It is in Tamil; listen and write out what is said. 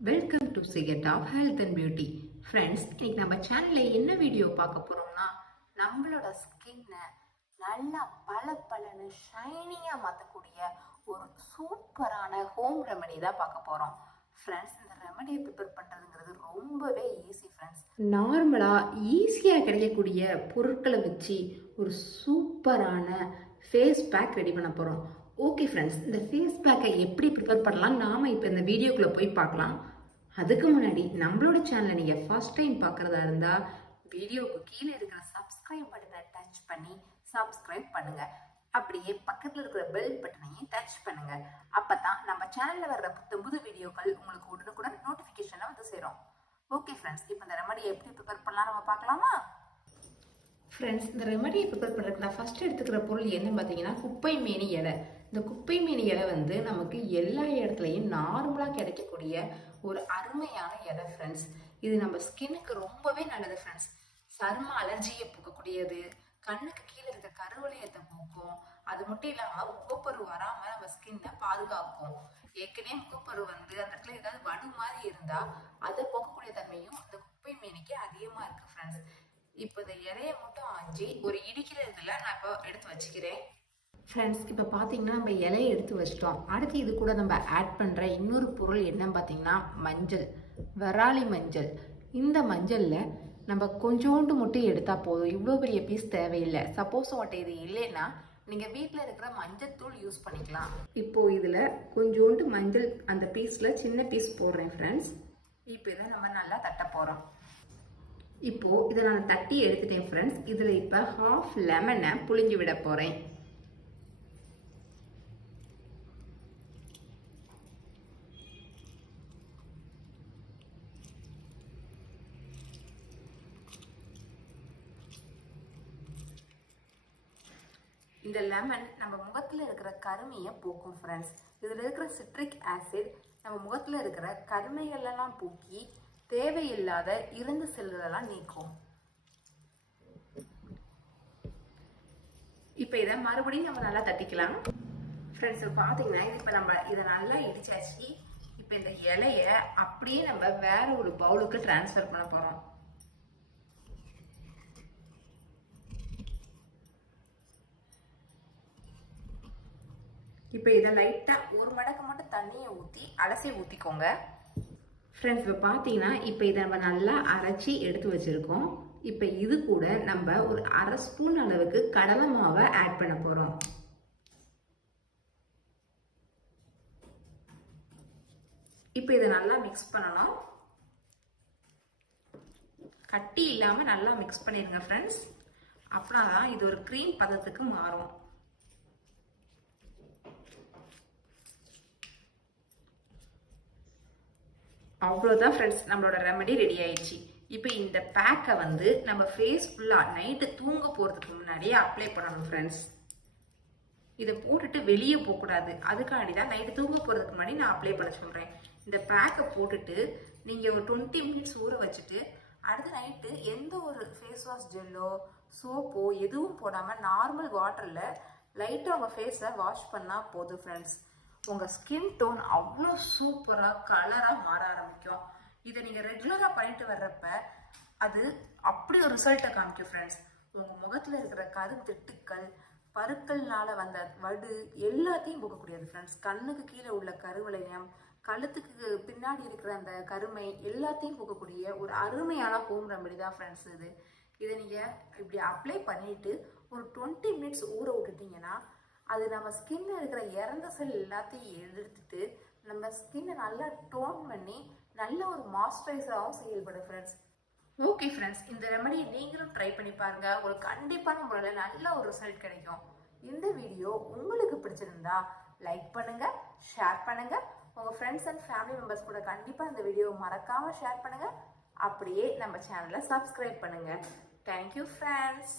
Welcome to secret of health and beauty friends இன்னைக்கு நம்ம சேனலில் என்ன வீடியோ பார்க்க போகிறோம்னா நம்மளோட ஸ்கின்னை நல்லா பல பலன்னு ஷைனிங்காக மாற்றக்கூடிய ஒரு சூப்பரான ஹோம் ரெமெடி தான் பார்க்க போகிறோம் ஃப்ரெண்ட்ஸ் இந்த ரெமெடியை ப்ரிப்பேர் பண்ணுறதுங்கிறது ரொம்பவே ஈஸி ஃப்ரெண்ட்ஸ் நார்மலாக ஈஸியாக கிடைக்கக்கூடிய பொருட்களை வச்சு ஒரு சூப்பரான ஃபேஸ் பேக் ரெடி பண்ண போகிறோம் ஓகே ஃப்ரெண்ட்ஸ் இந்த ஃபேஸ் பேக்கை எப்படி ப்ரிப்பேர் பண்ணலாம் நாம் இப்போ இந்த வீடியோக்குள்ளே போய் பார்க்கலாம். அதுக்கு முன்னாடி நம்மளோட சேனலை நீங்கள் ஃபர்ஸ்ட் டைம் பார்க்குறதா இருந்தால் வீடியோவுக்கு கீழே இருக்கிற சப்ஸ்கிரைப் பட்டனை டச் பண்ணி சப்ஸ்கிரைப் பண்ணுங்கள் அப்படியே பக்கத்தில் இருக்கிற பெல் பட்டனையும் டச் பண்ணுங்கள் அப்போ தான் நம்ம சேனலில் வர்ற புத்த புது வீடியோக்கள் உங்களுக்கு உடனுக்குடன் நோட்டிஃபிகேஷனில் வந்து சேரும். ஓகே ஃப்ரெண்ட்ஸ் இப்போ இந்த ரெமடி எப்படி ப்ரிப்பேர் பண்ணலாம் நம்ம பார்க்கலாமா? ஃப்ரெண்ட்ஸ் இந்த ரெமடியை ப்ரிப்பேர் பண்ணுறதுக்கு நான் ஃபஸ்ட்டு எடுத்துக்கிற பொருள் என்ன பார்த்தீங்கன்னா குப்பை மேனி இலை. இந்த குப்பை மேனி இலை வந்து நமக்கு எல்லா இடத்துலையும் நார்மலாக கிடைக்கக்கூடிய ஒரு அருமையான இலை ஃப்ரெண்ட்ஸ் இது நம்ம ஸ்கின்னுக்கு ரொம்பவே நல்லது ஃப்ரெண்ட்ஸ் சரும அலர்ஜியை போக்கக்கூடியது. கண்ணுக்கு கீழே இருக்க கருவளையத்தை போக்கும். அது மட்டும் இல்லாமல் முகப்பரு வராமல் நம்ம ஸ்கின்னை பாதுகாக்கும். ஏற்கனவே முகப்பரு வந்து அந்த இடத்துல ஏதாவது வடு மாதிரி இருந்தால் அதை போக்கக்கூடிய தன்மையும் இந்த குப்பை மேனிக்கு அதிகமாக இருக்குது இப்போ இந்த இலையை மட்டும் ஆஞ்சி ஒரு இடிக்கிற இதில் நான் இப்போ எடுத்து வச்சுக்கிறேன். ஃப்ரெண்ட்ஸ் இப்போ பார்த்தீங்கன்னா நம்ம இலையை எடுத்து வச்சிட்டோம். அடுத்து இது கூட நம்ம ஆட் பண்ணுற இன்னொரு பொருள் என்னன்னு பார்த்தீங்கன்னா மஞ்சள் வராளி மஞ்சள். இந்த மஞ்சளில் நம்ம கொஞ்சோண்டு மட்டும் எடுத்தால் போதும். இவ்வளோ பெரிய பீஸ் தேவையில்லை. சப்போஸ் உங்கள்கிட்ட இது இல்லைன்னா நீங்கள் வீட்டில் இருக்கிற மஞ்சள் தூள் யூஸ் பண்ணிக்கலாம். இப்போது இதில் கொஞ்சோண்டு மஞ்சள் அந்த பீஸில் சின்ன பீஸ் போடுறேன் ஃப்ரெண்ட்ஸ் இப்போ இதை நம்ம நல்லா தட்ட போகிறோம் இப்போ இதை நான் தட்டி எடுத்துட்டேன் ஃப்ரெண்ட்ஸ் இதில் இப்போ ஹாஃப் லெமனை புழிஞ்சு விட போகிறேன் இந்த லெமன் நம்ம முகத்தில் இருக்கிற கருமையை போக்கும் ஃப்ரெண்ட்ஸ் இதில் இருக்கிற சிட்ரிக் ஆசிட் நம்ம முகத்தில் இருக்கிற கருமைகள்லாம் போக்கி தேவையில்லாத இருந்து செல்களெல்லாம் நீக்கும். இப்போ இதை மறுபடியும் நம்ம நல்லா தட்டிக்கலாம். ஃப்ரெண்ட்ஸ் பார்த்தீங்கன்னா இப்போ நம்ம இதை நல்லா இடிச்சாச்சு. இப்போ இந்த இலைய அப்படியே நம்ம வேற ஒரு பவுலுக்கு ட்ரான்ஸ்ஃபர் பண்ண போகிறோம் இப்போ இதை லைட்டாக ஒரு மடக்கு மட்டும் தண்ணியை ஊற்றி அலசி ஊற்றிக்கோங்க ஃப்ரெண்ட்ஸ் இப்போ பார்த்தீங்கன்னா இப்போ இதை நம்ம நல்லா அரைச்சி எடுத்து வச்சுருக்கோம். இப்போ இது கூட நம்ம ஒரு அரை ஸ்பூன் அளவுக்கு கடலை மாவை ஆட் பண்ண போகிறோம் இப்போ இதை நல்லா மிக்ஸ் பண்ணணும். கட்டி இல்லாமல் நல்லா மிக்ஸ் பண்ணிடுங்க ஃப்ரெண்ட்ஸ் அப்புறம் தான் இது ஒரு க்ரீம் பதத்துக்கு மாறும். அவ்வளோதான் ஃப்ரெண்ட்ஸ் நம்மளோட ரெமடி ரெடி ஆயிடுச்சு. இப்போ இந்த பேக்கை வந்து நம்ம ஃபேஸ் ஃபுல்லாக நைட்டு தூங்க போகிறதுக்கு முன்னாடியே அப்ளை பண்ணணும் ஃப்ரெண்ட்ஸ் இதை போட்டுட்டு வெளியே போகக்கூடாது அதுக்காண்டி தான் நைட்டு தூங்க போகிறதுக்கு முன்னாடி நான் அப்ளை பண்ண சொல்கிறேன் இந்த பேக்கை போட்டுட்டு நீங்கள் ஒரு டுவெண்ட்டி மினிட்ஸ் ஊற வச்சுட்டு அடுத்த நைட்டு எந்த ஒரு ஃபேஸ் வாஷ் ஜெல்லோ சோப்போ எதுவும் போடாமல் நார்மல் வாட்டரில் லைட்டாக உங்கள் ஃபேஸை வாஷ் பண்ணால் போதும் ஃப்ரெண்ட்ஸ் உங்கள் ஸ்கின் டோன் அவ்வளோ சூப்பராக கலராக மாற ஆரம்பிக்கும். இதை நீங்கள் ரெகுலராக பண்ணிட்டு வர்றப்ப அது அப்படி ஒரு ரிசல்ட்டை காமிக்கும் ஃப்ரெண்ட்ஸ் உங்கள் முகத்தில் இருக்கிற கருத்திட்டுக்கள் பருக்கள்னால வந்த வடு எல்லாத்தையும் போக்கக்கூடியது ஃப்ரெண்ட்ஸ் கண்ணுக்கு கீழே உள்ள கருவளையம் கழுத்துக்கு பின்னாடி இருக்கிற அந்த கருமை எல்லாத்தையும் போக்கக்கூடிய ஒரு அருமையான ஹோம் ரெமெடி தான் ஃப்ரெண்ட்ஸ் இது. இதை நீங்கள் இப்படி அப்ளை பண்ணிவிட்டு ஒரு டுவெண்ட்டி மினிட்ஸ் ஊற விட்டுட்டிங்கன்னா அது நம்ம ஸ்கின்ல இருக்கிற இறந்த செல் எல்லாத்தையும் எடுத்துட்டு நம்ம ஸ்கின்னை நல்லா டோன் பண்ணி நல்ல ஒரு மாய்ஸ்சரைசராகவும் செயல்படும் ஃப்ரெண்ட்ஸ் ஓகே ஃப்ரெண்ட்ஸ் இந்த ரெமடி நீங்களும் ட்ரை பண்ணி பாருங்க. உங்களுக்கு கண்டிப்பாக நம்மளால நல்ல ஒரு ரிசல்ட் கிடைக்கும். இந்த வீடியோ உங்களுக்கு பிடிச்சிருந்தா லைக் பண்ணுங்க ஷேர் பண்ணுங்க. உங்க ஃப்ரெண்ட்ஸ் அண்ட் ஃபேமிலி மெம்பர்ஸ் கூட கண்டிப்பாக இந்த வீடியோ மறக்காம ஷேர் பண்ணுங்க. அப்படியே நம்ம சேனலை சப்ஸ்கிரைப் பண்ணுங்க. Thank you friends